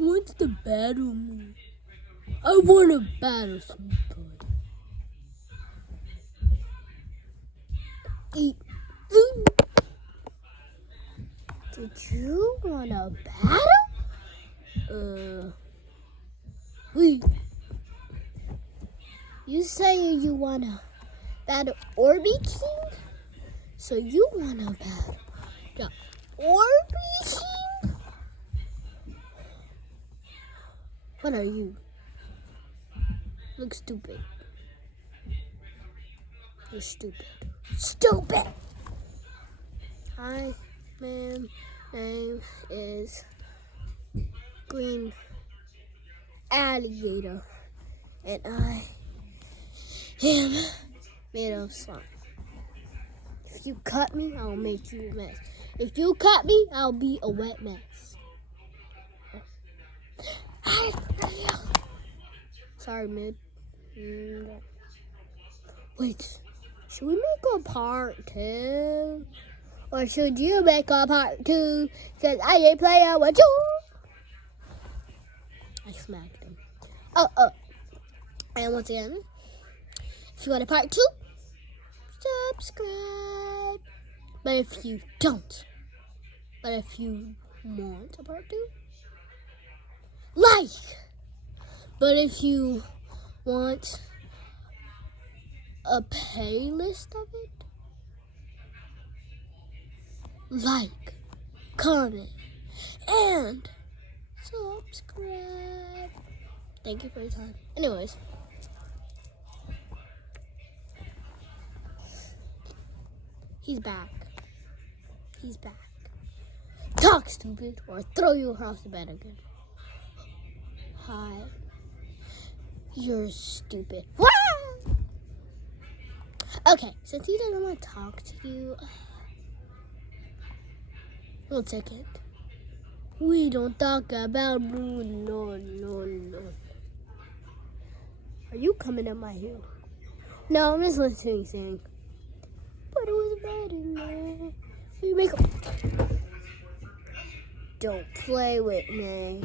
wants to battle me? I want to battle somebody. Eat food. Did you want to battle? Wait. You say you want to battle Orby King? So you want to battle the Orby King? What are you? Look stupid. You're stupid. Stupid! Hi, ma'am. Name is Green Alligator. And I am made of slime. If you cut me, I'll make you a mess. If you cut me, I'll be a wet mess. Sorry, mid. Wait, should we make a part 2? Or should you make a part 2? Because I ain't playing with you. I smacked him. And once again, if you want a part 2, subscribe. But if you don't, but if you want a part 2, like. But if you want a playlist of it, like, comment, and subscribe. Thank you for your time. Anyways, he's back. He's back. Talk, stupid, or throw you across the bed again. Hi. You're stupid. Okay, since he doesn't want to talk to you, 1 second. We don't talk about no. Are you coming up my hill? No, I'm just listening, saying. But it was bad in there. You make. Don't play with me.